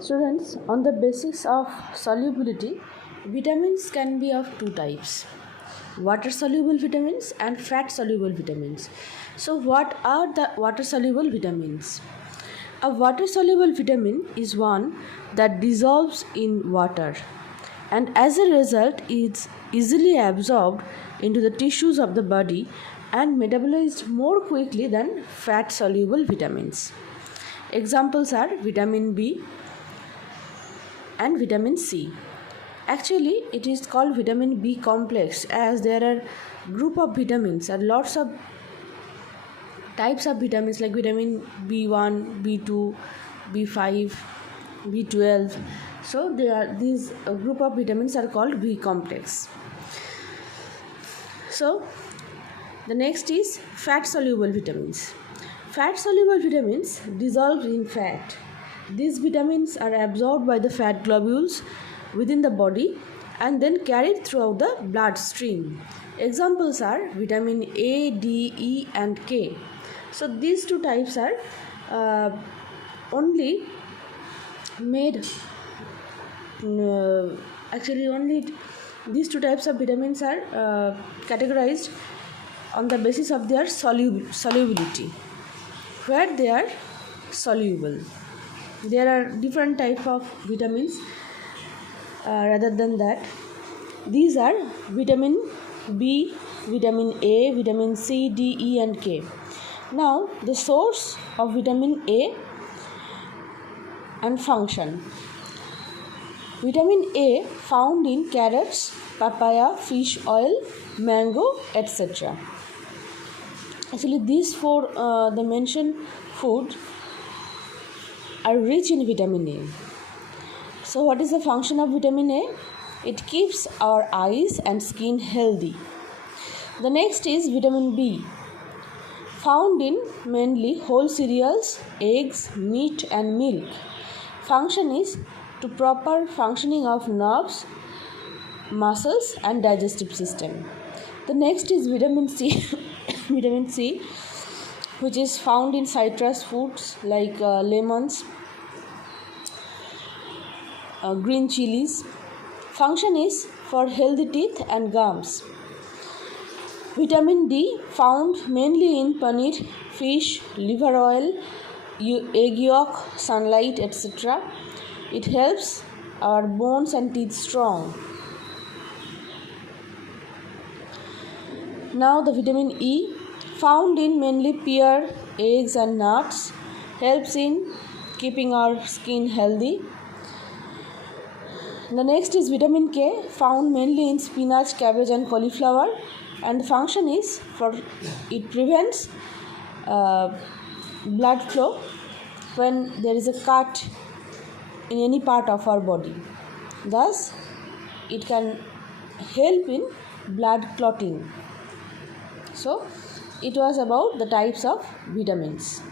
Students, on the basis of solubility, vitamins can be of two types: water soluble vitamins and fat soluble vitamins. So, what are the water soluble vitamins? A water soluble vitamin is one that dissolves in water and as a result is easily absorbed into the tissues of the body and metabolized more quickly than fat soluble vitamins. Examples are vitamin B and vitamin C. Actually, it is called vitamin B complex as there are group of vitamins and lots of types of vitamins like vitamin B1, B2, B5, B12. So these group of vitamins are called B complex. So the next is fat soluble vitamins. Fat soluble vitamins dissolve in fat. These vitamins are absorbed by the fat globules within the body and then carried throughout the bloodstream. Examples are vitamin A, D, E and K. So these two types are only made only these two types of vitamins are categorized on the basis of their solubility, where they are soluble. There are different types of vitamins rather than that. These are vitamin B, vitamin A, vitamin C, D, E and K. Now the source of vitamin A and function. Vitamin A found in carrots, papaya, fish oil, mango, etc. Actually, these four the mentioned foods are rich in vitamin A. So what is the function of vitamin A? It keeps our eyes and skin healthy. The next is vitamin B, found in mainly whole cereals, eggs, meat and milk. Function is to proper functioning of nerves, muscles and digestive system. The next is vitamin C, vitamin C, which is found in citrus fruits like lemons, green chilies. Function is for healthy teeth and gums. Vitamin D found mainly in paneer, fish, liver oil, egg yolk, sunlight, etc. It helps our bones and teeth strong. Now the vitamin E, found in mainly pear, eggs and nuts, helps in keeping our skin healthy. The next is vitamin K, found mainly in spinach, cabbage and cauliflower, and the function is for it prevents blood flow when there is a cut in any part of our body. Thus, it can help in blood clotting. So, it was about the types of vitamins.